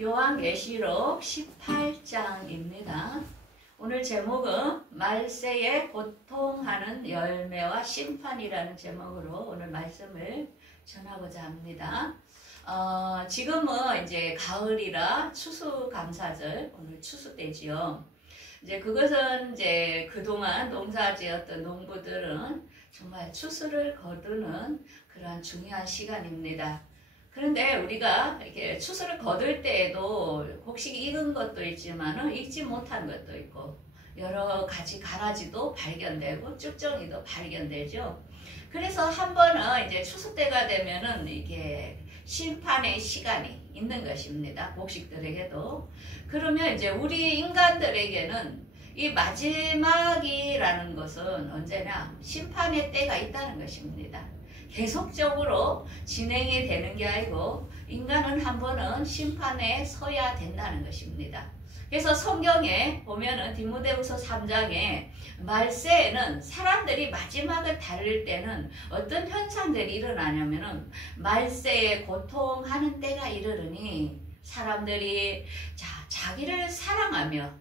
요한계시록 18장입니다. 오늘 제목은 말세에 고통하는 열매와 심판이라는 제목으로 오늘 말씀을 전하고자 합니다. 지금은 이제 가을이라 추수감사절, 오늘 추수 때지요. 이제 그것은 이제 그동안 농사지었던 농부들은 정말 추수를 거두는 그러한 중요한 시간입니다. 그런데 우리가 이렇게 추수를 거둘 때에도 곡식이 익은 것도 있지만은 익지 못한 것도 있고 여러 가지 가라지도 발견되고 쭉정이도 발견되죠. 그래서 한 번은 이제 추수 때가 되면은 이게 심판의 시간이 있는 것입니다. 곡식들에게도. 그러면 이제 우리 인간들에게는 이 마지막이라는 것은 언제나 심판의 때가 있다는 것입니다. 계속적으로 진행이 되는 게 아니고 인간은 한 번은 심판에 서야 된다는 것입니다. 그래서 성경에 보면은 디모데후서 3장에 말세에는 사람들이 마지막을 다룰 때는 어떤 현상들이 일어나냐면은 말세에 고통하는 때가 이르르니 사람들이 자기를 사랑하며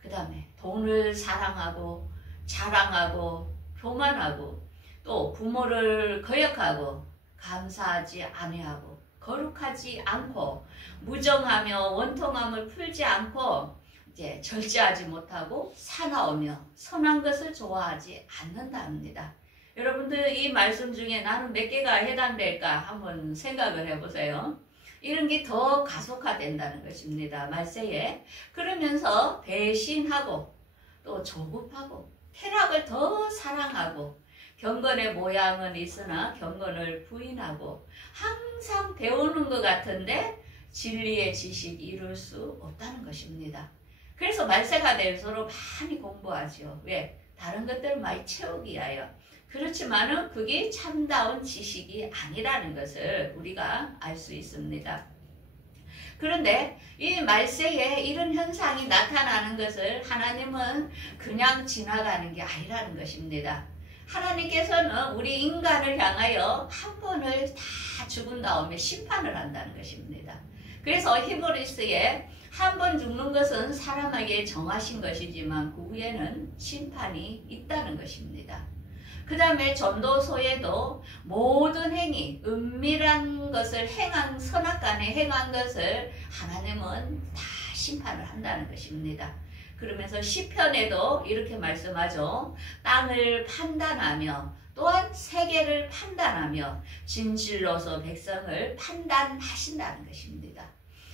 그 다음에 돈을 사랑하고 자랑하고 교만하고 또 부모를 거역하고 감사하지 아니하고 거룩하지 않고 무정하며 원통함을 풀지 않고 이제 절제하지 못하고 사나우며 선한 것을 좋아하지 않는다 합니다. 여러분들 이 말씀 중에 나는 몇 개가 해당될까 한번 생각을 해보세요. 이런 게 더 가속화된다는 것입니다. 말세에. 그러면서 배신하고 또 조급하고 쾌락을 더 사랑하고 경건의 모양은 있으나 경건을 부인하고 항상 배우는 것 같은데 진리의 지식 이룰 수 없다는 것입니다. 그래서 말세가 될수록 많이 공부하죠. 왜? 다른 것들을 많이 채우기 위하여. 그렇지만은 그게 참다운 지식이 아니라는 것을 우리가 알 수 있습니다. 그런데 이 말세에 이런 현상이 나타나는 것을 하나님은 그냥 지나가는 게 아니라는 것입니다. 하나님께서는 우리 인간을 향하여 한 번을 다 죽은 다음에 심판을 한다는 것입니다. 그래서 히브리서에 한 번 죽는 것은 사람에게 정하신 것이지만 그 후에는 심판이 있다는 것입니다. 그 다음에 전도서에도 모든 행위, 은밀한 것을 행한 선악간에 행한 것을 하나님은 다 심판을 한다는 것입니다. 그러면서 시편에도 이렇게 말씀하죠. 땅을 판단하며 또한 세계를 판단하며 진실로서 백성을 판단하신다는 것입니다.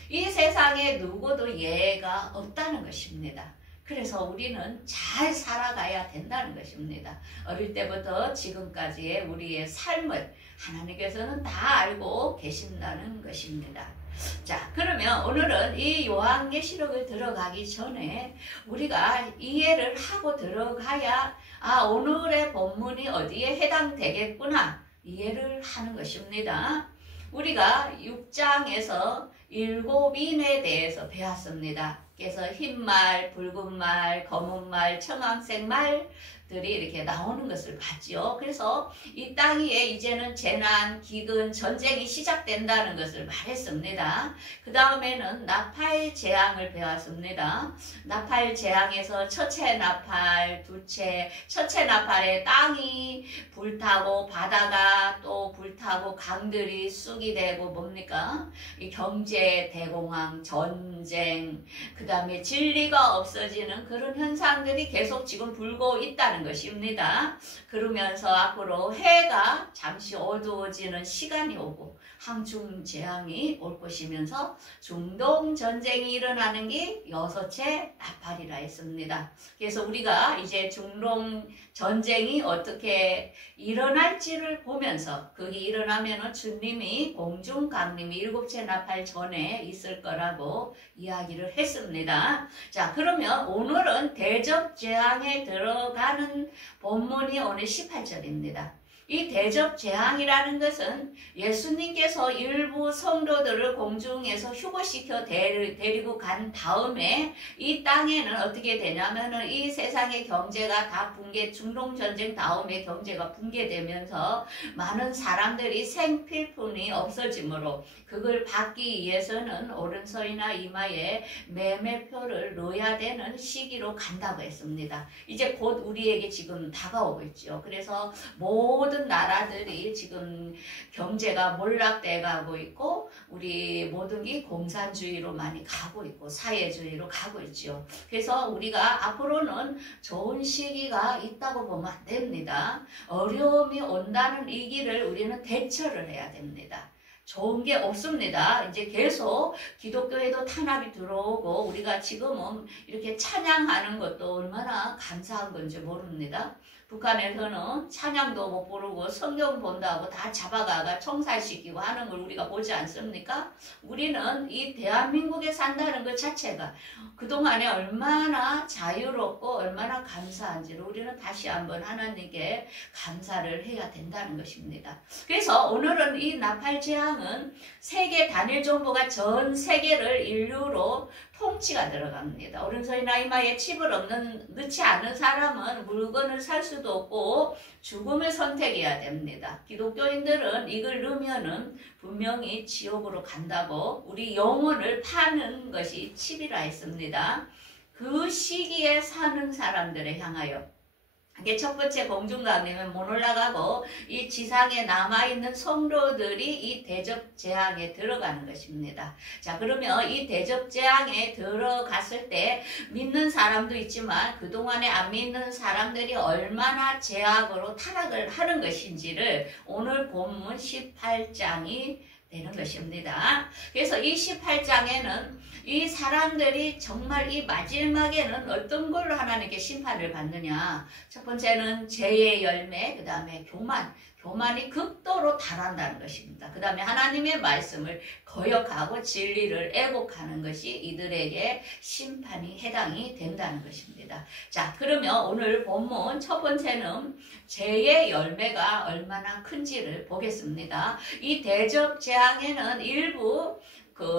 이 세상에 누구도 예가 없다는 것입니다. 그래서 우리는 잘 살아가야 된다는 것입니다. 어릴 때부터 지금까지의 우리의 삶을 하나님께서는 다 알고 계신다는 것입니다. 자, 그러면 오늘은 이 요한계시록을 들어가기 전에 우리가 이해를 하고 들어가야 오늘의 본문이 어디에 해당되겠구나 이해를 하는 것입니다. 우리가 6장에서 7인에 대해서 배웠습니다. 그래서 흰말, 붉은말, 검은말, 청황색 말들이 이렇게 나오는 것을 봤죠. 그래서 이 땅 위에 이제는 재난, 기근, 전쟁이 시작된다는 것을 말했습니다. 그 다음에는 나팔 재앙을 배웠습니다. 나팔 재앙에서 첫째 나팔, 둘째, 첫째 나팔에 땅이 불타고 바다가 또 불타고 강들이 쑥이 되고 뭡니까? 이 경제 대공황, 전쟁, 그 다음에 진리가 없어지는 그런 현상들이 계속 지금 불고 있다는 것입니다. 그러면서 앞으로 해가 잠시 어두워지는 시간이 오고 항중재앙이 올 것이면서 중동전쟁이 일어나는 게 여섯째 나팔이라 했습니다. 그래서 우리가 이제 중동전쟁이 어떻게 일어날지를 보면서 그게 일어나면은 주님이 공중강림이 일곱째 나팔 전에 있을 거라고 이야기를 했습니다. 자, 그러면 오늘은 대접재앙에 들어가는 본문이 오늘 18절입니다. 이 대접재앙이라는 것은 예수님께서 일부 성도들을 공중에서 휴거시켜 데리고 간 다음에 이 땅에는 어떻게 되냐면은 이 세상의 경제가 다 붕괴, 중동전쟁 다음에 경제가 붕괴되면서 많은 사람들이 생필품이 없어지므로 그걸 받기 위해서는 오른손이나 이마에 매매표를 넣어야 되는 시기로 간다고 했습니다. 이제 곧 우리에게 지금 다가오고 있죠. 그래서 모든 나라들이 지금 경제가 몰락돼 가고 있고 우리 모든 게 공산주의로 많이 가고 있고 사회주의로 가고 있죠. 그래서 우리가 앞으로는 좋은 시기가 있다고 보면 안 됩니다. 어려움이 온다는 이 길을 우리는 대처를 해야 됩니다. 좋은 게 없습니다. 이제 계속 기독교에도 탄압이 들어오고 우리가 지금은 이렇게 찬양하는 것도 얼마나 감사한 건지 모릅니다. 북한에서는 찬양도 못 부르고 성경 본다고 다 잡아가가 총살시키고 하는 걸 우리가 보지 않습니까? 우리는 이 대한민국에 산다는 것 자체가 그동안에 얼마나 자유롭고 얼마나 감사한지를 우리는 다시 한번 하나님께 감사를 해야 된다는 것입니다. 그래서 오늘은 이 나팔재앙은 세계 단일 정부가 전 세계를 인류로 통치가 들어갑니다. 오른손이나 이마에 칩을 넣지 않는 사람은 물건을 살 수도 없고 죽음을 선택해야 됩니다. 기독교인들은 이걸 넣으면은 분명히 지옥으로 간다고 우리 영혼을 파는 것이 칩이라 했습니다. 그 시기에 사는 사람들을 향하여 이게 첫 번째 공중강림은 못 올라가고 이 지상에 남아있는 성도들이 이 대접재앙에 들어가는 것입니다. 자, 그러면 이 대접재앙에 들어갔을 때 믿는 사람도 있지만 그동안에 안 믿는 사람들이 얼마나 죄악으로 타락을 하는 것인지를 오늘 본문 18장이 되는 것입니다. 그래서 이 18장에는 이 사람들이 정말 이 마지막에는 어떤 걸로 하나님께 심판을 받느냐. 첫 번째는 죄의 열매, 그 다음에 교만이 극도로 달한다는 것입니다. 그 다음에 하나님의 말씀을 거역하고 진리를 애곡하는 것이 이들에게 심판이 해당이 된다는 것입니다. 자, 그러면 오늘 본문 첫 번째는 죄의 열매가 얼마나 큰지를 보겠습니다. 이 대접재앙에는 일부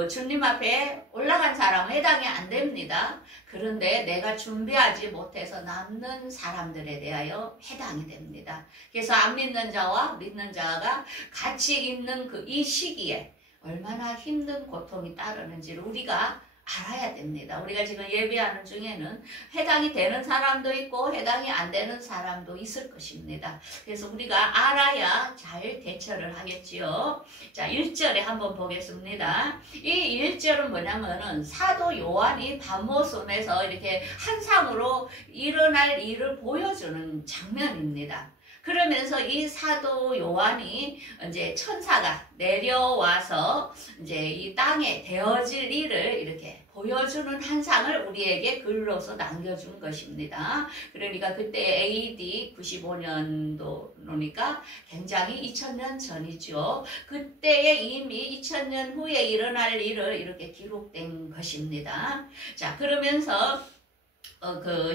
주님 앞에 올라간 사람은 해당이 안 됩니다. 그런데 내가 준비하지 못해서 남는 사람들에 대하여 해당이 됩니다. 그래서 안 믿는 자와 믿는 자가 같이 있는 이 시기에 얼마나 힘든 고통이 따르는지를 우리가 알아야 됩니다. 우리가 지금 예배하는 중에는 해당이 되는 사람도 있고 해당이 안 되는 사람도 있을 것입니다. 그래서 우리가 알아야 잘 대처를 하겠지요. 자, 1절에 한번 보겠습니다. 이 1절은 뭐냐면은 사도 요한이 밤모섬에서 이렇게 한상으로 일어날 일을 보여주는 장면입니다. 그러면서 이 사도 요한이 이제 천사가 내려와서 이제 이 땅에 되어질 일을 이렇게 보여주는 한상을 우리에게 글로서 남겨준 것입니다. 그러니까 그때 AD 95년도니까 굉장히 2000년 전이죠. 그때에 이미 2000년 후에 일어날 일을 이렇게 기록된 것입니다. 자, 그러면서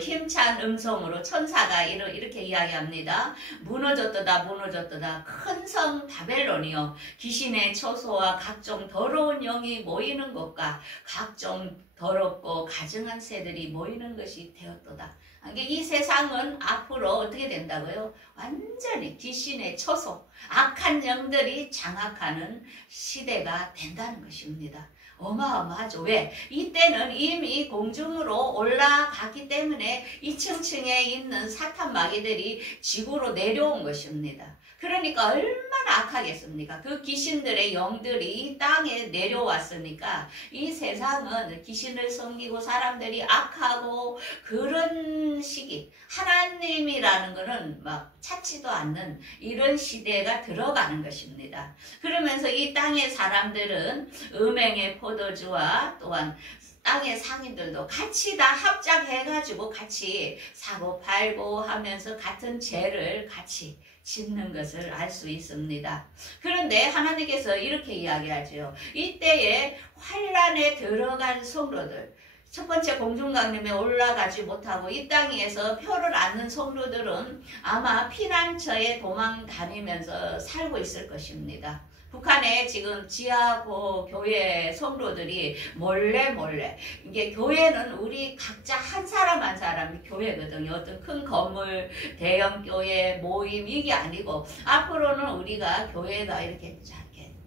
힘찬 음성으로 천사가 이렇게 이야기합니다. 무너졌도다 무너졌도다 큰 성 바벨론이여 귀신의 처소와 각종 더러운 영이 모이는 것과 각종 더럽고 가증한 새들이 모이는 것이 되었도다. 이 세상은 앞으로 어떻게 된다고요? 완전히 귀신의 처소, 악한 영들이 장악하는 시대가 된다는 것입니다. 어마어마하죠. 왜? 이때는 이미 공중으로 올라갔기 때문에 2층층에 있는 사탄 마귀들이 지구로 내려온 것입니다. 그러니까 얼마나 악하겠습니까? 그 귀신들의 영들이 이 땅에 내려왔으니까 이 세상은 귀신을 섬기고 사람들이 악하고 그런 시기, 하나님이라는 것은 막 찾지도 않는 이런 시대가 들어가는 것입니다. 그러면서 이 땅의 사람들은 음행의 포도주와 또한 땅의 상인들도 같이 다 합작해가지고 같이 사고 팔고 하면서 같은 죄를 같이 짓는 것을 알 수 있습니다. 그런데 하나님께서 이렇게 이야기하죠. 이때에 환란에 들어간 성도들, 첫 번째 공중강림에 올라가지 못하고 이 땅에서 표를 얻는 성도들은 아마 피난처에 도망 다니면서 살고 있을 것입니다. 북한에 지금 지하고 교회 성도들이 몰래 이게 교회는 우리 각자 한 사람 한 사람이 교회거든요. 어떤 큰 건물, 대형 교회 모임 이게 아니고 앞으로는 우리가 교회가 이렇게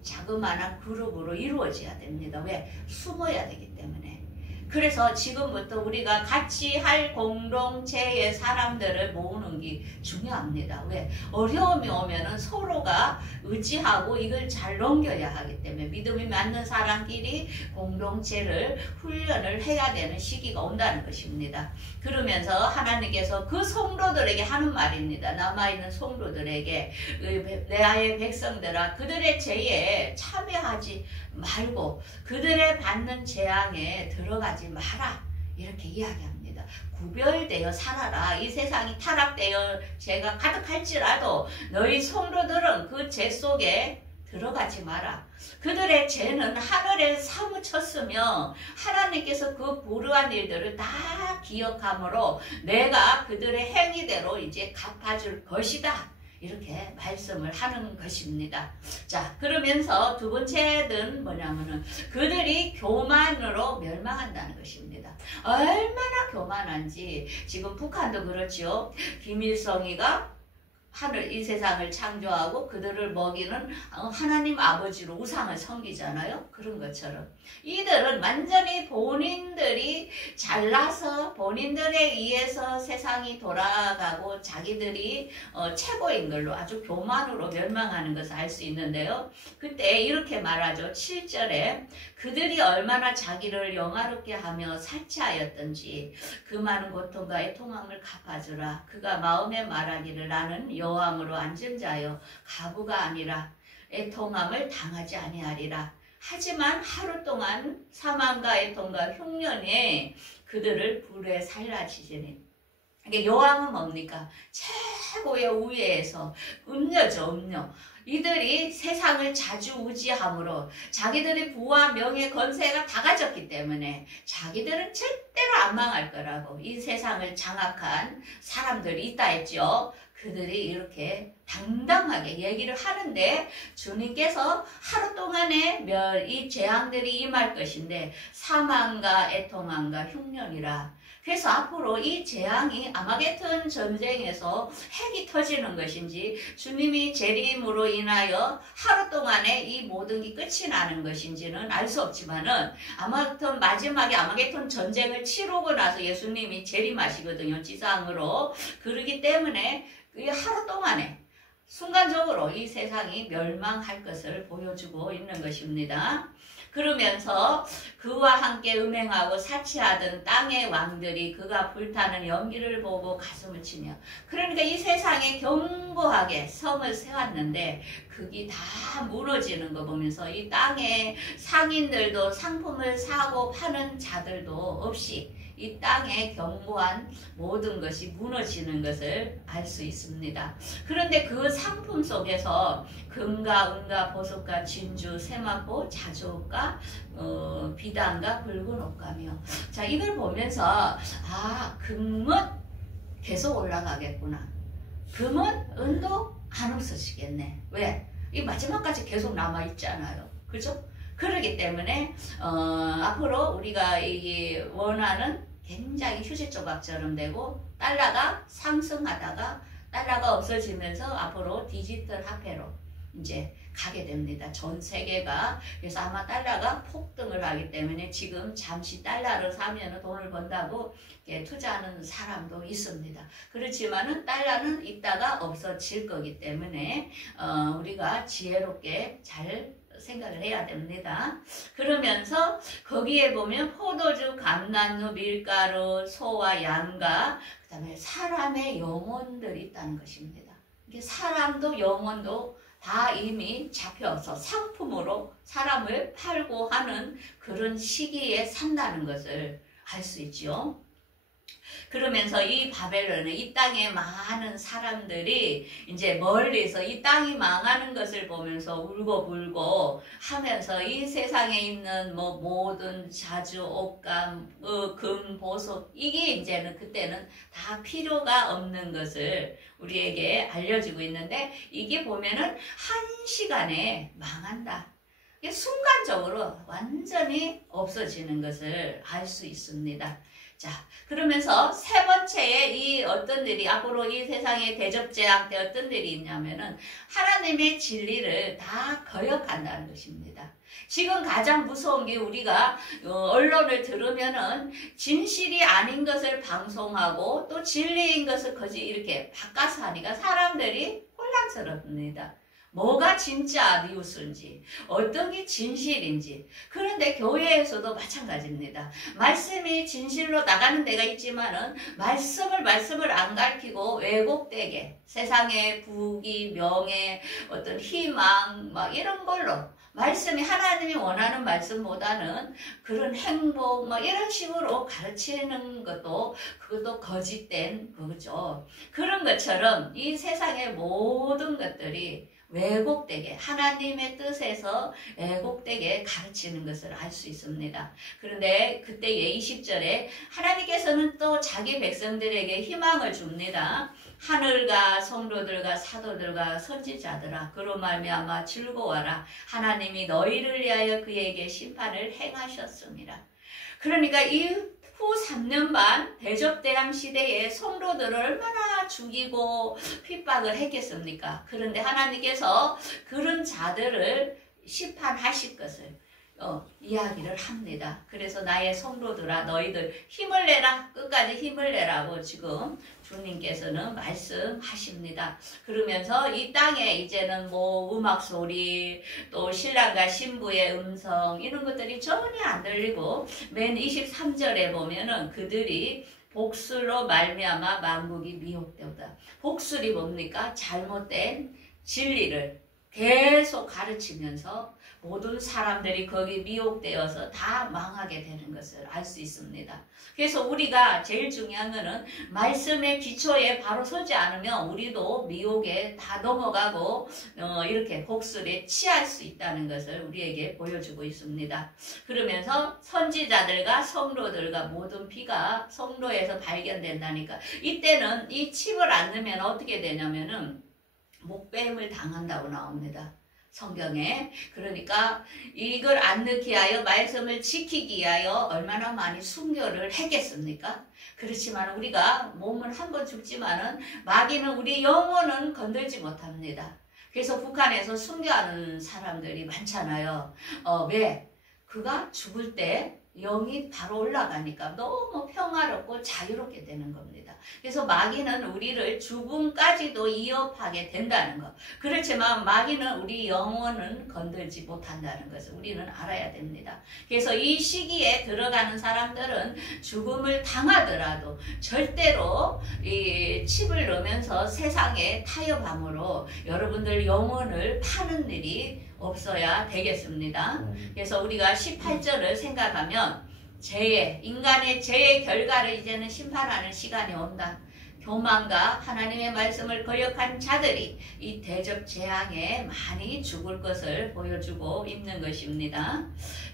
자그마한 그룹으로 이루어져야 됩니다. 왜? 숨어야 되기 때문에. 그래서 지금부터 우리가 같이 할 공동체의 사람들을 모으는 게 중요합니다. 왜? 어려움이 오면은 서로가 의지하고 이걸 잘 넘겨야 하기 때문에 믿음이 맞는 사람끼리 공동체를 훈련을 해야 되는 시기가 온다는 것입니다. 그러면서 하나님께서 그 성도들에게 하는 말입니다. 남아있는 성도들에게 레아의 백성들아 그들의 죄에 참여하지 말고 그들의 받는 재앙에 들어가지 마라 이렇게 이야기합니다. 구별되어 살아라. 이 세상이 타락되어 죄가 가득할지라도 너희 성도들은 그 죄 속에 들어가지 마라. 그들의 죄는 하늘에 사무쳤으며 하나님께서 그 불우한 일들을 다 기억함으로 내가 그들의 행위대로 이제 갚아줄 것이다. 이렇게 말씀을 하는 것입니다. 자, 그러면서 두 번째는 뭐냐면은 그들이 교만으로 멸망한다는 것입니다. 얼마나 교만한지 지금 북한도 그렇죠. 김일성이가 이 세상을 창조하고 그들을 먹이는 하나님 아버지로 우상을 섬기잖아요. 그런 것처럼 이들은 완전히 본인들이 잘나서 본인들에 의해서 세상이 돌아가고 자기들이 최고인 걸로 아주 교만으로 멸망하는 것을 알 수 있는데요. 그때 이렇게 말하죠. 7절에 그들이 얼마나 자기를 영화롭게 하며 사치하였던지 그 많은 고통과 애통함을 갚아주라. 그가 마음에 말하기를 나는 여호와로 앉은 자여 가부가 아니라 애통함을 당하지 아니하리라. 하지만 하루 동안 사망과 애통과 흉년에 그들을 불에 살라치시니. 이게 여왕은 뭡니까? 최고의 우위에서 음녀죠, 음녀. 이들이 세상을 자주우지함으로 자기들의 부와 명예, 건세가 다 가졌기 때문에 자기들은 절대로 안 망할 거라고 이 세상을 장악한 사람들이 있다 했죠. 그들이 이렇게 당당하게 얘기를 하는데 주님께서 하루 동안에 이 재앙들이 임할 것인데 사망과 애통함과 흉년이라. 그래서 앞으로 이 재앙이 아마겟돈 전쟁에서 핵이 터지는 것인지 주님이 재림으로 인하여 하루 동안에 이 모든 게 끝이 나는 것인지는 알 수 없지만은 마지막에 아마겟돈 전쟁을 치르고 나서 예수님이 재림하시거든요. 지상으로. 그러기 때문에 이 하루 동안에 순간적으로 이 세상이 멸망할 것을 보여주고 있는 것입니다. 그러면서 그와 함께 음행하고 사치하던 땅의 왕들이 그가 불타는 연기를 보고 가슴을 치며 그러니까 이 세상에 견고하게 성을 세웠는데 그게 다 무너지는 거 보면서 이 땅의 상인들도 상품을 사고 파는 자들도 없이 이 땅에 견고한 모든 것이 무너지는 것을 알 수 있습니다. 그런데 그 상품 속에서 금과 은과 보석과 진주, 세마포, 자주옷과 비단과 붉은 옷가며 자 이걸 보면서 금은 계속 올라가겠구나. 금은 은도 안 없어지겠네. 왜? 이 마지막까지 계속 남아있잖아요. 그죠? 그러기 때문에 앞으로 우리가 원하는 굉장히 휴지 조각처럼 되고 달러가 상승하다가 달러가 없어지면서 앞으로 디지털 화폐로 이제 가게 됩니다. 전 세계가. 그래서 아마 달러가 폭등을 하기 때문에 지금 잠시 달러를 사면 돈을 번다고 투자하는 사람도 있습니다. 그렇지만은 달러는 이따가 없어질 거기 때문에 우리가 지혜롭게 잘 생각을 해야 됩니다. 그러면서 거기에 보면 포도주, 감나무, 밀가루, 소와 양과 그 다음에 사람의 영혼들이 있다는 것입니다. 이게 사람도 영혼도 다 이미 잡혀서 상품으로 사람을 팔고 하는 그런 시기에 산다는 것을 알 수 있죠. 그러면서 이 바벨론은 이 땅에 많은 사람들이 이제 멀리서 이 땅이 망하는 것을 보면서 울고불고 하면서 이 세상에 있는 뭐 모든 자주, 옷감, 금, 보석 이게 이제는 그때는 다 필요가 없는 것을 우리에게 알려주고 있는데 이게 보면은 한 시간에 망한다. 순간적으로 완전히 없어지는 것을 알 수 있습니다. 자, 그러면서 세 번째에 이 어떤 일이 앞으로 이 세상의 대접재앙 때 어떤 일이 있냐면은 하나님의 진리를 다 거역한다는 것입니다. 지금 가장 무서운 게 우리가 언론을 들으면은 진실이 아닌 것을 방송하고 또 진리인 것을 거짓 이렇게 바꿔서 하니까 사람들이 혼란스럽습니다. 뭐가 진짜 뉴스인지 어떤 게 진실인지. 그런데 교회에서도 마찬가지입니다. 말씀이 진실로 나가는 데가 있지만은 말씀을 안 가르치고 왜곡되게 세상의 부귀 명예 어떤 희망 막 이런 걸로 말씀이 하나님이 원하는 말씀보다는 그런 행복 막 이런 식으로 가르치는 것도 그것도 거짓된 거죠. 그런 것처럼 이 세상의 모든 것들이 왜곡되게 하나님의 뜻에서 왜곡되게 가르치는 것을 알 수 있습니다. 그런데 그때의 20절에 하나님께서는 또 자기 백성들에게 희망을 줍니다. 하늘과 성도들과 사도들과 선지자들아 그로 말미암아 즐거워라. 하나님이 너희를 위하여 그에게 심판을 행하셨습니다. 그러니까 이 후 3년 반 대접대항 시대에 성도들을 얼마나 죽이고 핍박을 했겠습니까? 그런데 하나님께서 그런 자들을 심판하실 것을 이야기를 합니다. 그래서 나의 성도들아 너희들 힘을 내라. 끝까지 힘을 내라고 지금 주님께서는 말씀하십니다. 그러면서 이 땅에 이제는 뭐 음악 소리 또 신랑과 신부의 음성 이런 것들이 전혀 안 들리고 맨 23절에 보면은 그들이 복술로 말미암아 만국이 미혹되었다. 복술이 뭡니까? 잘못된 진리를 계속 가르치면서 모든 사람들이 거기 미혹되어서 다 망하게 되는 것을 알 수 있습니다. 그래서 우리가 제일 중요한 것은 말씀의 기초에 바로 서지 않으면 우리도 미혹에 다 넘어가고 이렇게 복술에 취할 수 있다는 것을 우리에게 보여주고 있습니다. 그러면서 선지자들과 성도들과 모든 피가 성도에서 발견된다니까 이때는 이 칩을 안 넣으면 어떻게 되냐면은 목뱀을 당한다고 나옵니다. 성경에. 그러니까 이걸 안 넣기 위하여 말씀을 지키기 위하여 얼마나 많이 순교를 했겠습니까? 그렇지만 우리가 몸은 한 번 죽지만은 마귀는 우리 영혼은 건들지 못합니다. 그래서 북한에서 순교하는 사람들이 많잖아요. 왜? 그가 죽을 때 영이 바로 올라가니까 너무 평화롭고 자유롭게 되는 겁니다. 그래서 마귀는 우리를 죽음까지도 위협하게 된다는 것. 그렇지만 마귀는 우리 영혼은 건들지 못한다는 것을 우리는 알아야 됩니다. 그래서 이 시기에 들어가는 사람들은 죽음을 당하더라도 절대로 이 칩을 넣으면서 세상에 타협함으로 여러분들 영혼을 파는 일이 없어야 되겠습니다. 그래서 우리가 18절을 생각하면 인간의 죄의 결과를 이제는 심판하는 시간이 온다. 교만과 하나님의 말씀을 거역한 자들이 이 대접 재앙에 많이 죽을 것을 보여주고 있는 것입니다.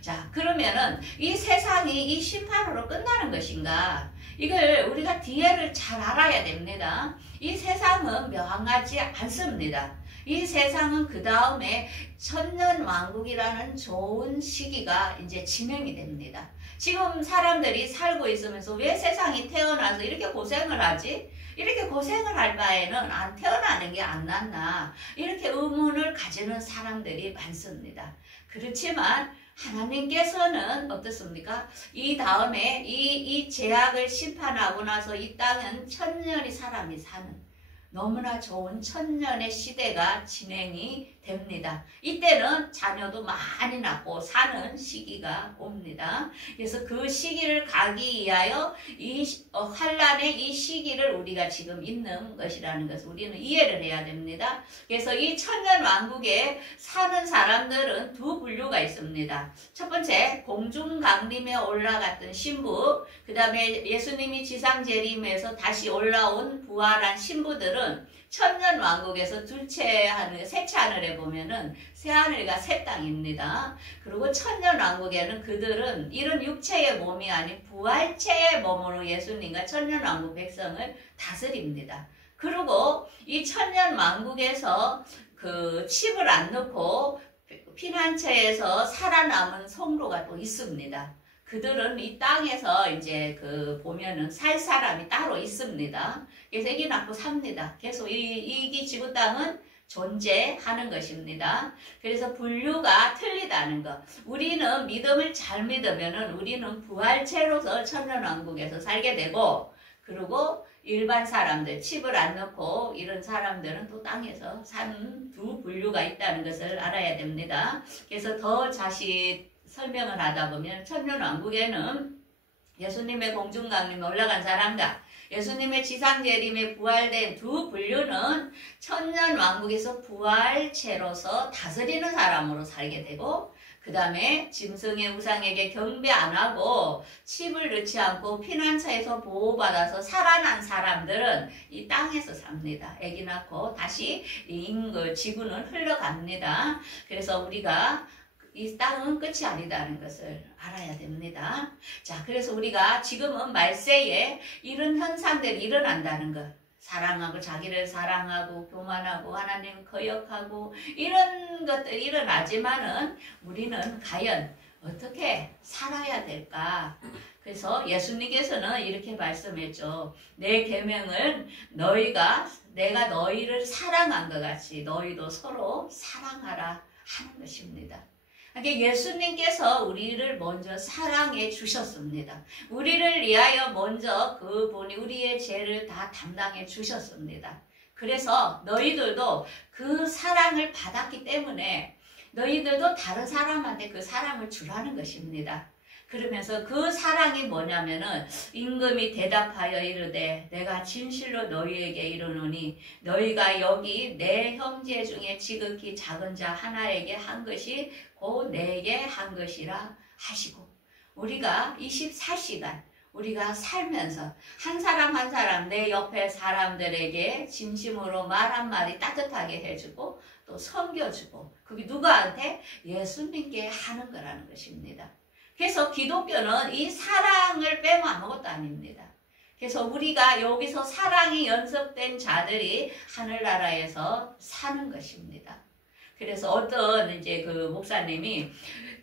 자, 그러면은 이 세상이 이 심판으로 끝나는 것인가? 이걸 우리가 뒤에를 잘 알아야 됩니다. 이 세상은 명하지 않습니다. 이 세상은 그 다음에 천년왕국이라는 좋은 시기가 이제 진행이 됩니다. 지금 사람들이 살고 있으면서 왜 세상이 태어나서 이렇게 고생을 하지? 이렇게 고생을 할 바에는 안 태어나는 게 안 낫나? 이렇게 의문을 가지는 사람들이 많습니다. 그렇지만 하나님께서는 어떻습니까? 이 다음에 이 죄악을 심판하고 나서 이 땅은 천년이 사람이 사는 너무나 좋은 천년의 시대가 진행이 됩니다. 이때는 자녀도 많이 낳고 사는 시기가 옵니다. 그래서 그 시기를 가기 위하여 이 환란의 이 시기를 우리가 지금 있는 것이라는 것을 우리는 이해를 해야 됩니다. 그래서 이 천년왕국에 사는 사람들은 두 분류가 있습니다. 첫 번째, 공중강림에 올라갔던 신부, 그 다음에 예수님이 지상재림에서 다시 올라온 부활한 신부들은 천년왕국에서 셋째 하늘에 보면은 새하늘과 새 땅입니다. 그리고 천년왕국에는 그들은 이런 육체의 몸이 아닌 부활체의 몸으로 예수님과 천년왕국 백성을 다스립니다. 그리고 이 천년왕국에서 그 칩을 안 넣고 피난처에서 살아남은 성도가 또 있습니다. 그들은 이 땅에서 이제 보면은 살 사람이 따로 있습니다. 그래서 애기 낳고 삽니다. 계속 이 지구 땅은 존재하는 것입니다. 그래서 분류가 틀리다는 것. 우리는 믿음을 잘 믿으면은 우리는 부활체로서 천년왕국에서 살게 되고, 그리고 일반 사람들, 칩을 안 넣고 이런 사람들은 또 땅에서 사는 두 분류가 있다는 것을 알아야 됩니다. 그래서 더 자세히 설명을 하다 보면 천년왕국에는 예수님의 공중강림에 올라간 사람과 예수님의 지상재림에 부활된 두 분류는 천년왕국에서 부활체로서 다스리는 사람으로 살게 되고, 그 다음에 짐승의 우상에게 경배 안 하고 칩을 넣지 않고 피난처에서 보호받아서 살아난 사람들은 이 땅에서 삽니다. 아기 낳고 다시 지구는 흘러갑니다. 그래서 우리가 이 땅은 끝이 아니다는 것을 알아야 됩니다. 자, 그래서 우리가 지금은 말세에 이런 현상들이 일어난다는 것. 사랑하고 자기를 사랑하고 교만하고 하나님을 거역하고 이런 것들이 일어나지만은 우리는 과연 어떻게 살아야 될까? 그래서 예수님께서는 이렇게 말씀했죠. 내 계명은 내가 너희를 사랑한 것 같이 너희도 서로 사랑하라 하는 것입니다. 그러니까 예수님께서 우리를 먼저 사랑해 주셨습니다. 우리를 위하여 먼저 그분이 우리의 죄를 다 담당해 주셨습니다. 그래서 너희들도 그 사랑을 받았기 때문에 너희들도 다른 사람한테 그 사랑을 주라는 것입니다. 그러면서 그 사랑이 뭐냐면은 임금이 대답하여 이르되 내가 진실로 너희에게 이르노니 너희가 여기 내 형제 중에 지극히 작은 자 하나에게 한 것이 곧 내게 한 것이라 하시고, 우리가 24시간 우리가 살면서 한 사람 한 사람 내 옆에 사람들에게 진심으로 말 한마디 따뜻하게 해주고 또 섬겨주고, 그게 누구한테? 예수님께 하는 거라는 것입니다. 그래서 기독교는 이 사랑을 빼면 아무것도 아닙니다. 그래서 우리가 여기서 사랑이 연습된 자들이 하늘나라에서 사는 것입니다. 그래서 어떤 이제 그 목사님이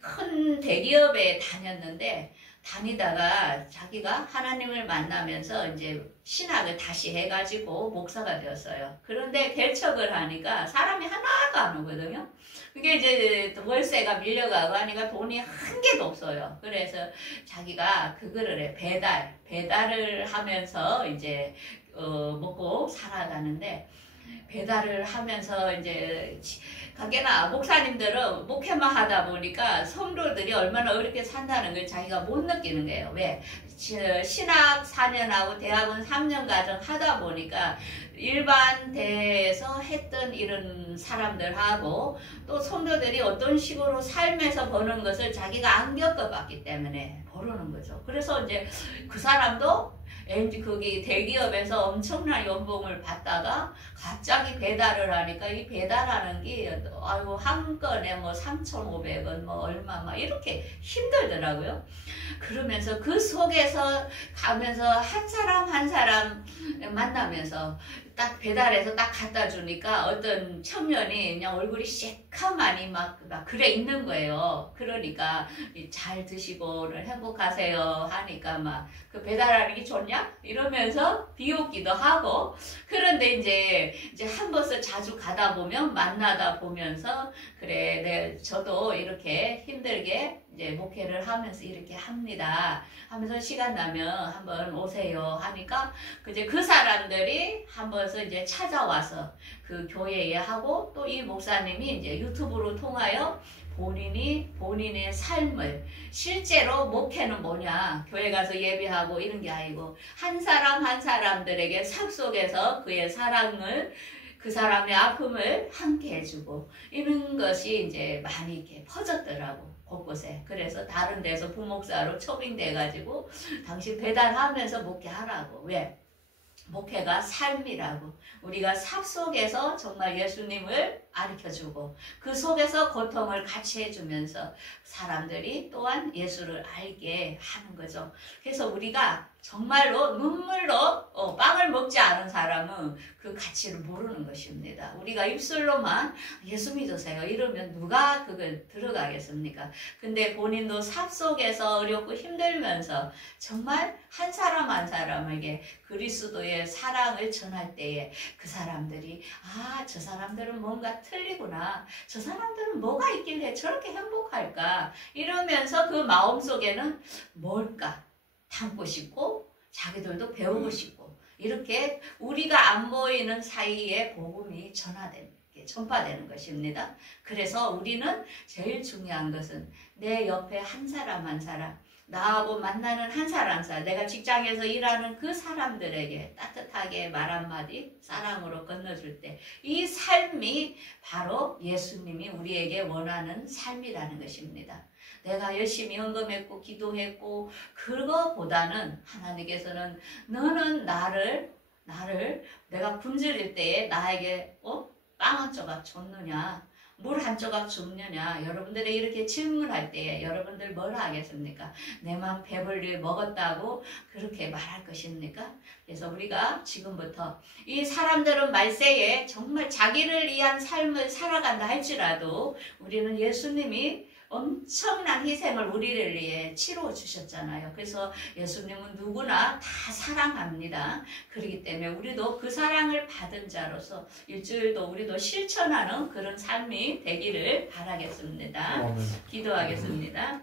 큰 대기업에 다녔는데 다니다가 자기가 하나님을 만나면서 이제 신학을 다시 해가지고 목사가 되었어요. 그런데 개척을 하니까 사람이 하나도 안 오거든요. 그게 이제 월세가 밀려가고 하니까 돈이 한 개도 없어요. 그래서 자기가 그거를 해. 배달을 하면서 이제 먹고 살아가는데, 배달을 하면서 이제 가게나 목사님들은 목회만 하다 보니까 성도들이 얼마나 어렵게 산다는 걸 자기가 못 느끼는 거예요. 왜? 신학 4년하고 대학원 3년 과정 하다 보니까 일반 대에서 했던 이런 사람들하고 또 성도들이 어떤 식으로 삶에서 버는 것을 자기가 안 겪어봤기 때문에 모르는 거죠. 그래서 이제 그 사람도 거기 대기업에서 엄청난 연봉을 받다가 갑자기 배달을 하니까 이 배달하는 게 한 건에 뭐 3,500원 뭐 얼마 막 이렇게 힘들더라고요. 그러면서 그 속에서 가면서 한 사람 한 사람 만나면서 딱 배달해서 딱 갖다 주니까 어떤 청년이 그냥 얼굴이 새카만이 막 그래 있는 거예요. 그러니까 잘 드시고를 행복하세요 하니까 막 그 배달하는 게 좋냐? 이러면서 비웃기도 하고, 그런데 이제 한 곳을 자주 가다 보면 만나다 보면서 그래, 저도 이렇게 힘들게 이제 목회를 하면서 이렇게 합니다. 하면서 시간 나면 한번 오세요 하니까 이제 그 사람들이 한 번서 이제 찾아와서 그 교회에 하고 또 이 목사님이 이제 유튜브로 통하여 본인의 삶을 실제로 목회는 뭐냐 교회 가서 예배하고 이런 게 아니고 한 사람 한 사람들에게 삶 속에서 그의 사랑을 그 사람의 아픔을 함께 해주고 이런 것이 이제 많이 이렇게 퍼졌더라고 곳곳에. 그래서 다른 데서 부목사로 초빙돼 가지고 당신 배달하면서 목회하라고. 왜? 목회가 삶이라고. 우리가 삶 속에서 정말 예수님을 가르쳐주고 그 속에서 고통을 같이 해주면서 사람들이 또한 예수를 알게 하는 거죠. 그래서 우리가 정말로 눈물로 빵을 먹지 않은 사람은 그 가치를 모르는 것입니다. 우리가 입술로만 예수 믿으세요 이러면 누가 그걸 들어가겠습니까? 근데 본인도 삶 속에서 어렵고 힘들면서 정말 한 사람 한 사람에게 그리스도의 사랑을 전할 때에 그 사람들이 저 사람들은 뭔가 틀리구나. 저 사람들은 뭐가 있길래 저렇게 행복할까? 이러면서 그 마음속에는 뭘까? 담고 싶고 자기들도 배우고 싶고 이렇게 우리가 안 보이는 사이에 복음이 전파되는 것입니다. 그래서 우리는 제일 중요한 것은 내 옆에 한 사람 한 사람 나하고 만나는 한 사람 한 사람 내가 직장에서 일하는 그 사람들에게 따뜻하게 말 한마디 사랑으로 건너줄 때 이 삶이 바로 예수님이 우리에게 원하는 삶이라는 것입니다. 내가 열심히 헌금했고 기도했고 그거보다는 하나님께서는 너는 나를 내가 굶주릴 때에 나에게 빵 한 조각 줬느냐 물 한 조각 줍느냐 여러분들이 이렇게 질문할 때에 여러분들 뭐라 하겠습니까? 내만 배불리 먹었다고 그렇게 말할 것입니까? 그래서 우리가 지금부터 이 사람들은 말세에 정말 자기를 위한 삶을 살아간다 할지라도 우리는 예수님이 엄청난 희생을 우리를 위해 치러 주셨잖아요. 그래서 예수님은 누구나 다 사랑합니다. 그렇기 때문에 우리도 그 사랑을 받은 자로서 일주일도 우리도 실천하는 그런 삶이 되기를 바라겠습니다. 기도하겠습니다.